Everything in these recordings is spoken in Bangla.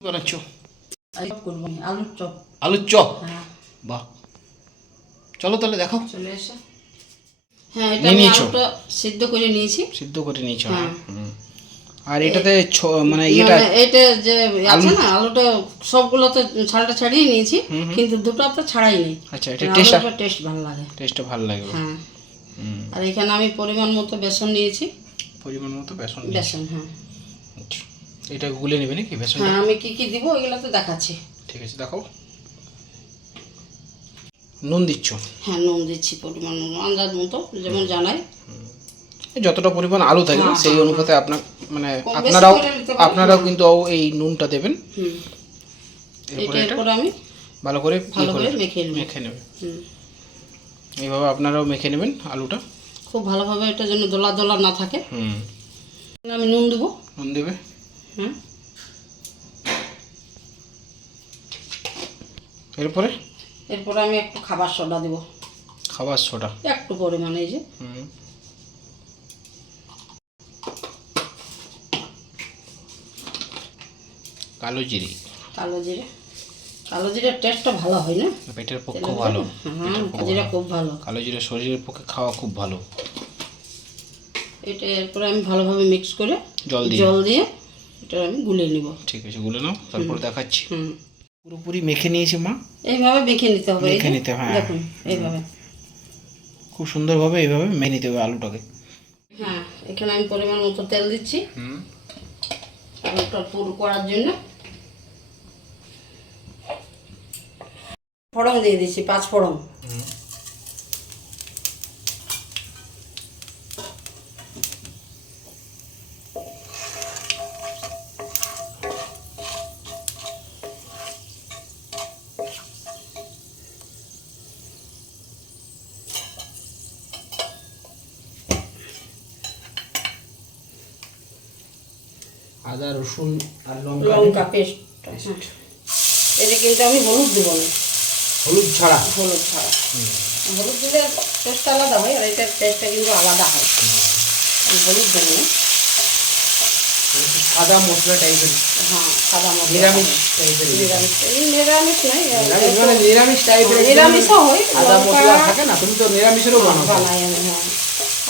বানাচ্ছ আলুর চপ আলুর চপ হ্যাঁ। বাহ। চলো তাহলে দেখো চলে এসে। হ্যাঁ এটা আমি আলুটা সিদ্ধ করে নিয়েছি। সিদ্ধ করে নিয়েছো হ্যাঁ। আর এটাতে মানে এটা মানে এটা যে আছে না আলুটা সবগুলো তো ছালটা ছাড়িয়ে নিয়েছি কিন্তু দুটো তো ছাড়াই নেই। আচ্ছা এটা টেস্ট টেস্ট ভালো লাগে। টেস্টটা ভালো লাগবে হ্যাঁ। আর এখানে আমি পরিমাণ মতো বেসন নিয়েছি। পরিমাণ মতো বেসন বেসন হ্যাঁ। আচ্ছা। এটা গুলে নেবে নাকি বেসন হ্যাঁ আমি কি কি দিব এগুলো তো দেখাচ্ছি। ঠিক আছে দেখাও। নুন দিচ্ছ? হ্যাঁ নুন দিচ্ছি পরিমাণ মতো আন্দাজ মতো যেমন জানাই। যতটা পরিমাণ আলু থাকবে হ্যাঁ, সেই হ্যাঁ, অনুপাতে আপনার মানে আপনারাও। আপনারাও কিন্তু এই নুনটা দেবেন। হুম। এরপরে এটা আমি ভালো করে ইয়ে ভালো করে মেখে নেব। মেখে নেবে হুম। এইভাবে আপনারাও মেখে নেবেন আলুটা। খুব ভালোভাবে এটা যেন দোলা দোলা না থাকে। হুম। আমি নুন দেবো। নুন দেবে। এরপরে? এরপর আমি একটু খাবার সোডা দেবো। খাবার সোডা? একটু পরিমাণে এই যে। হুম। কালো জিরে। কালো জিরে। কালো জিরের টেস্টটা ভালো হয় না? পেটের পক্ষে ভালো। হ্যাঁ জিরা খুব ভালো। কালো জিরে শরীরের পক্ষে খাওয়া খুব ভালো। এটা এরপরে আমি ভালোভাবে মিক্স করে জল দিয়ে। জল দিয়ে এটা আমি গুলে নিব। ঠিক আছে গুলে নাও তারপর দেখাচ্ছি। পুরোপুরি মেখে নিয়েছি মা? এইভাবে মেখে নিতে হবে মেখে নিতে হবে, হ্যাঁ। দেখুন এইভাবে। খুব সুন্দরভাবে এইভাবে মেখে নিতে হবে আলুটাকে। হ্যাঁ এখানে আমি পরিমাণ মতো তেল দিচ্ছি। হুম। আলুটা পুর করার জন্য। ফড়ং দিয়ে দিচ্ছি পাঁচ ফড়ং আদা রসুন আর লঙ্কা পেস্ট। এটা কিন্তু আমি হলুদ দেবো না। হলুদ ছাড়া? হলুদ ছাড়া। হলুদ দিলে টেস্ট আলাদা হয় আর এটার টেস্টটা কিন্তু আলাদা হয়। আমি হলুদ দেবো সাদা মশলা টাইপের। হ্যাঁ সাদা মশলা নিরামিষ টাইপের। নিরামিষ নিরামিষ নয় নিরামিষ মানে নিরামিষ টাইপের নিরামিষও হয় আদা মশলা লঙ্কা থাকে না তুমি তো নিরামিষেরও বানাও। বানাই আমি হ্যাঁ।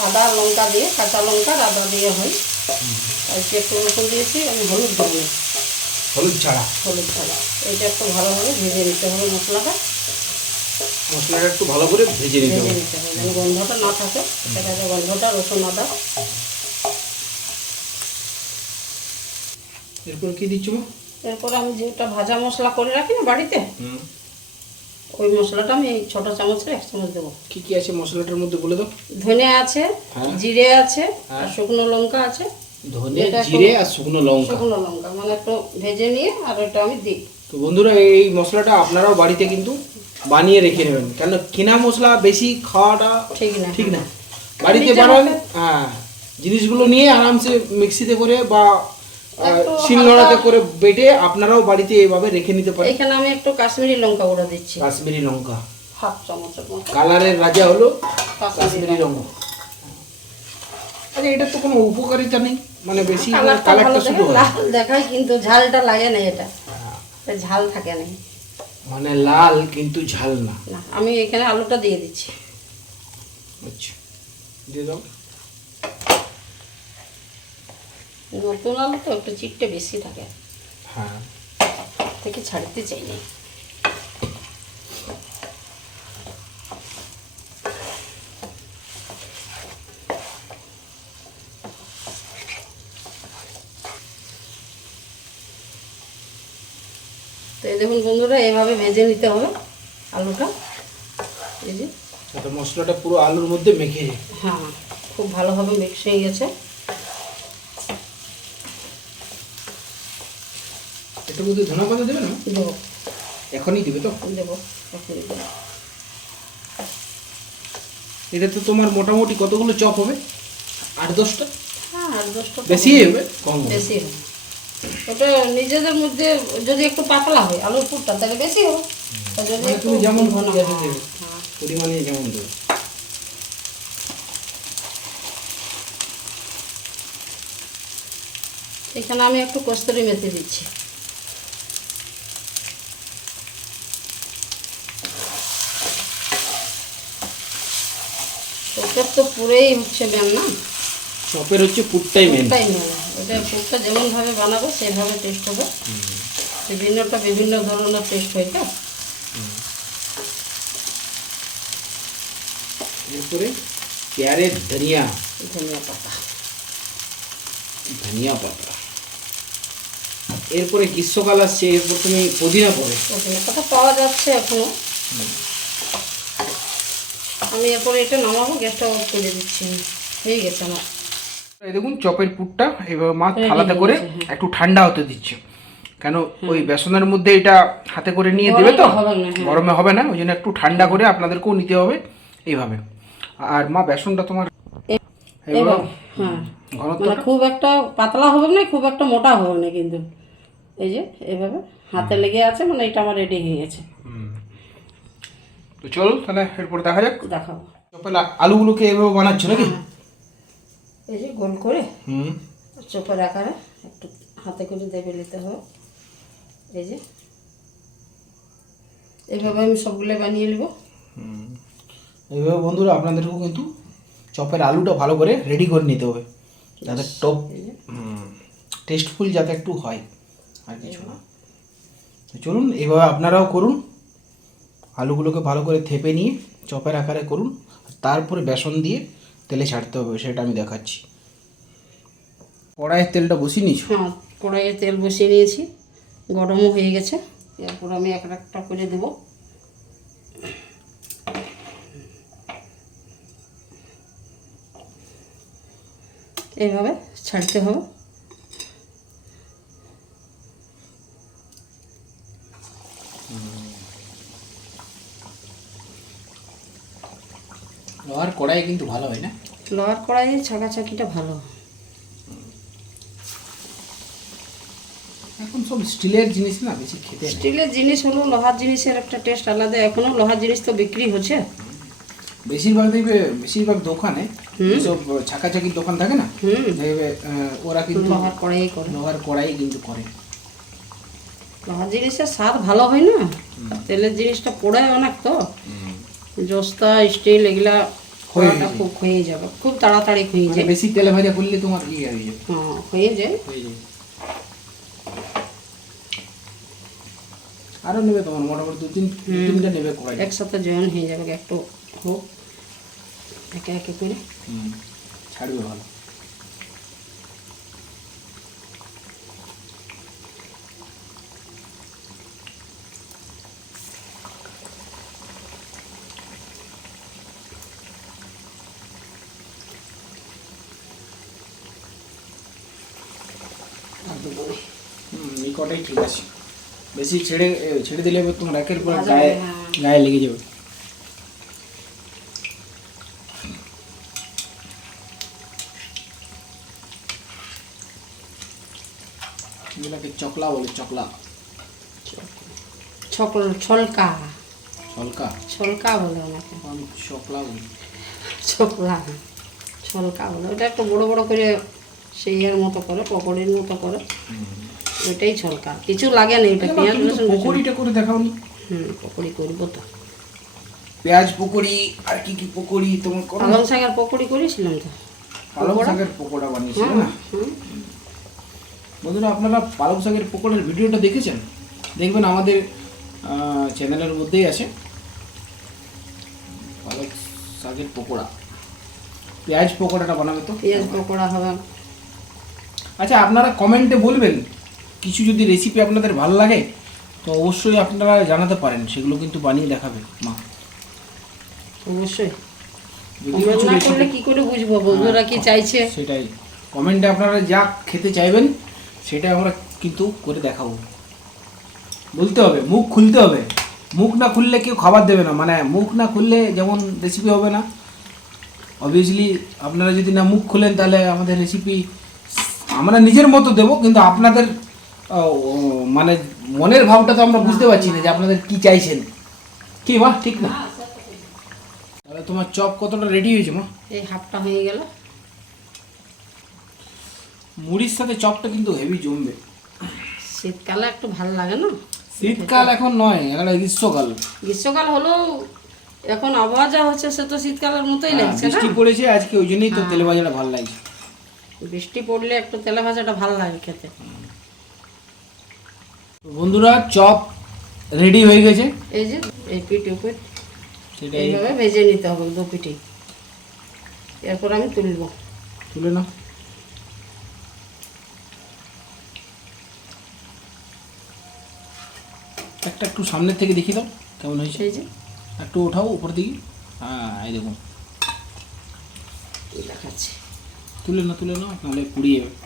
আদা লঙ্কা দিয়ে কাঁচা লঙ্কা আদা দিয়ে হয়। একটু রসুন দিয়েছি আমি হলুদ দেবো হলুদ ছাড়া? হলুদ ছাড়া। এইটা একটু ভালোভাবে ভেজে নিতে হবে মশলাটা। মশলাটা একটু ভালো করে ভেজে নিতে হবে। নিতে হবে। যেন গন্ধটা না থাকে সেটাকে গন্ধটা রসুন আদা এরপর কি দিচ্ছ এরপর আমি যেটা ভাজা মশলা করে রাখি না বাড়িতে হুম। ওই মশলাটা আমি এই ছোটো চামচের এক চামচ দেবো। কি কি আছে মশলাটার মধ্যে বলে দাও। ধনে আছে হ্যাঁ। জিরে আছে আর হ্যাঁ। শুকনো লঙ্কা আছে। ধনে একটু- জিরে আর শুকনো লঙ্কা। শুকনো লঙ্কা মানে একটু ভেজে নিয়ে আর ওটা আমি দিই। তো বন্ধুরা এই মশলাটা আপনারাও বাড়িতে কিন্তু বানিয়ে রেখে নেবেন। কেন কেনা মশলা বেশি খাওয়াটা ঠিক না। ঠিক না। বাড়িতে বানান হ্যাঁ জিনিসগুলো নিয়ে আরামসে মিক্সিতে করে বা শিলনোড়াতে করে বেটে আপনারাও বাড়িতে এইভাবে রেখে নিতে পারেন। এখানে আমি একটু কাশ্মীরি লঙ্কা গুঁড়ো দিচ্ছি। কাশ্মীরি লঙ্কা। হাফ চামচের মতো। কালারের রাজা হলো কাশ্মীরি লঙ্কা। আরে এটা তো কোনো উপকারিতা নেই। মানে বেশি কালারটা শুধু দেখে লাল দেখায় কিন্তু ঝালটা লাগে না এটা ঝাল থাকে না। মানে লাল কিন্তু ঝাল না। না আমি এখানে আলুটা দিয়ে দিচ্ছি। আচ্ছা দিয়ে দাও। নতুন আলু তো একটু চিটটা বেশি থাকে। হ্যাঁ। থেকে ছাড়তে চাই না। তো এই দেখুন বন্ধুরা এইভাবে ভেজে নিতে হবে আলুটা। এই যে। মশলাটা পুরো আলুর মধ্যে মেখে হ্যাঁ খুব ভালোভাবে মিক্স হয়ে গেছে। এটার মধ্যে ধনা পাতা দেবে না দেবো। এখনই দিবে তো? দেবো এখনই দেবো। এটা তো তোমার মোটামুটি কতগুলো চপ হবে? আট দশটা? হ্যাঁ আট দশটা বেশি হবে। কম বেশি হবে। ওটা নিজেদের মধ্যে যদি একটু পাতলা হয় আলুর পুরটা তাহলে বেশি হবে। আর যদি মানে তুমি যেমন ঘন দেবে হ্যাঁ, পরিমাণে যেমন দেবে। এখানে আমি একটু কস্তুরি মেথি দিচ্ছি চপের তো পুরেই হচ্ছে ব্যায়াম না? চপের হচ্ছে পুরটাই মেন পুরটাই মেন ওটা পুরটা যেমনভাবে বানাবো সেভাবে টেস্ট হবে। বিভিন্নটা বিভিন্ন ধরনের টেস্ট হয় তো? এরপরে পেয়ারের ধনিয়া। ধনিয়া পাতা। ধনিয়া পাতা। এরপরে গ্রীষ্মকাল আসছে এরপর তুমি পুদিনা পরে ধনিয়া পাতা পাওয়া যাচ্ছে এখনও। আমি এরপরে এটা নামাবো গ্যাসটা অফ করে দিচ্ছি হয়ে গেছে আমার। দেখুন চপের পুরটা এবার মা Ready থালাতে করে। একটু ঠান্ডা হতে দিচ্ছে। কেন ওই বেসনের মধ্যে এটা হাতে করে নিয়ে দেবে তো? গরমে হবে না, হ্যাঁ। গরমে হবে না ওই জন্য একটু ঠান্ডা করে আপনাদেরকেও নিতে হবে এইভাবে। আর মা বেসনটা তোমার হ্যাঁ। মানে খুব একটা পাতলা হবে না খুব একটা মোটা হবে না কিন্তু। এই যে এইভাবে হাতে লেগে আছে মানে এটা আমার রেডি হয়ে গেছে। তো চলো তাহলে এরপর দেখা যাক। দেখাবো। চপের আলুগুলোকে এভাবে বানাচ্ছ নাকি? এই যে গোল করে হুম। চোপের আকারে একটু হাতে করে দেবে নিতে হবে। এই যে। এইভাবে আমি সবগুলো বানিয়ে নেব। এইভাবে বন্ধুরা আপনাদেরকেও কিন্তু চপের আলুটা ভালো করে রেডি করে নিতে হবে। যাতে টপ টেস্টফুল যাতে একটু হয়। আর কিছু না। চলুন এভাবে আপনারাও করুন। আলুগুলোকে ভালো করে থেপে নিয়ে চপের আকারে করুন তারপরে বেসন দিয়ে তেলে ছাড়তে হবে, সেটা আমি দেখাচ্ছি। কড়াইয়ের তেলটা বসিয়ে নিয়েছো? হ্যাঁ কড়াইয়ে তেল বসিয়ে নিয়েছি গরমও হয়ে গেছে, এরপর আমি এক একটা করে দেব। এইভাবে ছাড়তে হবে। লোহার কড়াই কিন্তু ভালো হয় না? লোহার কড়াইয়ে ছাকাছাকিটা ভালো। এখন সব স্টিলের জিনিস না বেশি খেতে স্টিলের জিনিস হলো লোহার জিনিসের একটা টেস্ট আলাদা এখনও লোহার জিনিস তো বিক্রি হচ্ছে। বেশিরভাগ দেখবে বেশিরভাগ দোকানে সব ছাকাছাকির দোকান থাকে না? দেখবে ওরা কিন্তু লোহার কড়াইয়ে করে। লোহার কড়াই কিন্তু করে। লোহার জিনিসের স্বাদ ভালো হয় না? তেলের জিনিসটা পোড়ে অনেক তো। জস্তা স্টিল এগুলা কড়াটা খুব হয়ে যাবে। খুব তাড়াতাড়ি ক্ষয়ে মানে যায়। বেশি তেলে ভাজা করলে তোমার ইয়ে হয়ে যাবে। হ্যাঁ হয়ে যায়। হয়ে নেবে তোমার মোটামুটি দু তিন তিনটা নেবে কড়াই একসাথে জয়েন হয়ে যাবে একটু হোক। একে একে করে। হুম, ছাড়বে ভালো হুম, এই কটাই ঠিক আছে বেশি ছেড়ে ছেড়ে দিলে এবার তোমার একের পর গায়ে। গায়ে লেগে যাবে এগুলাকে চকলা বলে চকলা ছকল ছলকা ছলকা ছলকা বলে ওনাকে চকলা বলি ছকলা ছলকা বলে ওটা একটু বড় বড় করে সেই এর মতো করে পকোড়ির মতো করে। ওইটাই ছলকা কিছু লাগে না এটা পেঁয়াজ রসুন পকোড়িটা করে দেখাওনি হুম পকোড়ি করব তো। পেঁয়াজ পকোড়ি আর কি কি পকোড়ি তোমার করো পালং শাকের পকোড়ি করেছিলাম তো। পালং শাকের পকোড়া বানিয়েছিলে না? বন্ধুরা আপনারা পালং শাকের পকোড়ার ভিডিওটা দেখেছেন? দেখবেন আমাদের চ্যানেলের মধ্যেই আছে। পালং শাকের পকোড়া। পেঁয়াজ পকোড়াটা বানাবে তো? পেঁয়াজ পকোড়া হবে। আচ্ছা আপনারা কমেন্টে বলবেন কিছু যদি রেসিপি আপনাদের ভালো লাগে তো অবশ্যই আপনারা জানাতে পারেন সেগুলো কিন্তু বানিয়ে দেখাবে মা। অবশ্যই। না করলে কি করে বুঝব? বন্ধুরা কি চাইছে? সেটাই। কমেন্টে আপনারা যা খেতে চাইবেন সেটাই আমরা কিন্তু করে দেখাবো। বলতে হবে মুখ খুলতে হবে। মুখ না খুললে কেউ খাবার দেবে না। মানে মুখ না খুললে যেমন রেসিপি হবে না। অবভিয়াসলি আপনারা যদি না মুখ খুলেন তাহলে আমাদের রেসিপি আমরা নিজের মতো দেবো কিন্তু আপনাদের মানে মনের ভাবটা তো আমরা বুঝতে পারছি না যে আপনাদের কি চাইছেন। কি মা ঠিক না? তাহলে তোমার চপ কতটা রেডি হয়েছে মা? এই হাফটা হয়ে গেল। মুড়ির সাথে চপটা কিন্তু হেভি জমবে। শীতকালে একটু ভালো লাগে না? শীতকাল এখন নয় এখন গ্রীষ্মকাল। গ্রীষ্মকাল হলেও এখন আবহাওয়া যা হচ্ছে সে তো শীতকালের মতোই হ্যাঁ, লাগছে না? বৃষ্টি পড়েছে আজকে ওই জন্যই তো তেলে ভাজাটা ভালো লাগছে। বৃষ্টি পড়লে একটু তেলা ভাজাটা ভালো লাগে খেতে। বন্ধুরা চপ রেডি হয়ে গেছে। এই যে এই পিঠ উপর এইভাবে ভেজে নিতে হবে দু পিঠি। এরপর আমি তুলবো। তুলে না একটা একটু সামনের থেকে দেখি দাও কেমন হয়েছে। সেই যে। একটু ওঠাও উপর দিকে। হ্যাঁ এই দেখুন এই দেখাচ্ছি তুলে না তুলে না নাহলে পুড়িয়ে যাবে।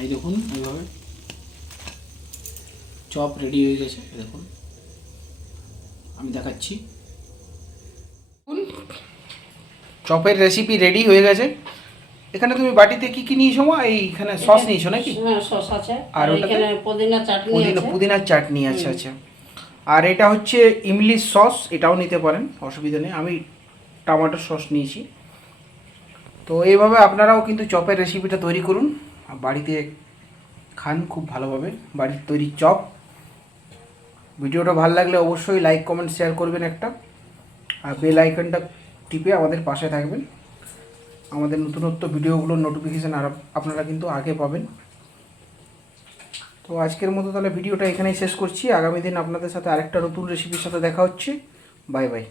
এই দেখুন, এইভাবে চপ রেডি হয়ে গেছে দেখুন। আমি দেখাচ্ছি। চপের রেসিপি রেডি হয়ে গেছে। এখানে তুমি বাটিতে কি কি নিয়েছো মা? এইখানে সস নিয়েছো নাকি? হ্যাঁ সস আছে। আর এখানে পুদিনা চাটনি পুদিনা আছে। পুদিনার চাটনি আচ্ছা আচ্ছা। আর এটা হচ্ছে ইমলিশ সস এটাও নিতে পারেন অসুবিধা নেই। আমি টমেটোর সস নিয়েছি। তো এইভাবে আপনারাও কিন্তু চপের রেসিপিটা তৈরি করুন। আর বাড়িতে খান খুব ভালোভাবে। বাড়ির তৈরি চপ। ভিডিওটা ভালো লাগলে অবশ্যই লাইক কমেন্ট শেয়ার করবেন একটা। আর বেল আইকনটা টিপে আমাদের পাশে থাকবেন। আমাদের নতুনত্ব ভিডিওগুলোর নোটিফিকেশান আর আপনারা কিন্তু আগে পাবেন। তো আজকের মতো তাহলে ভিডিওটা এখানেই শেষ করছি। আগামী দিন আপনাদের সাথে আরেকটা নতুন রেসিপির সাথে দেখা হচ্ছে। Bye bye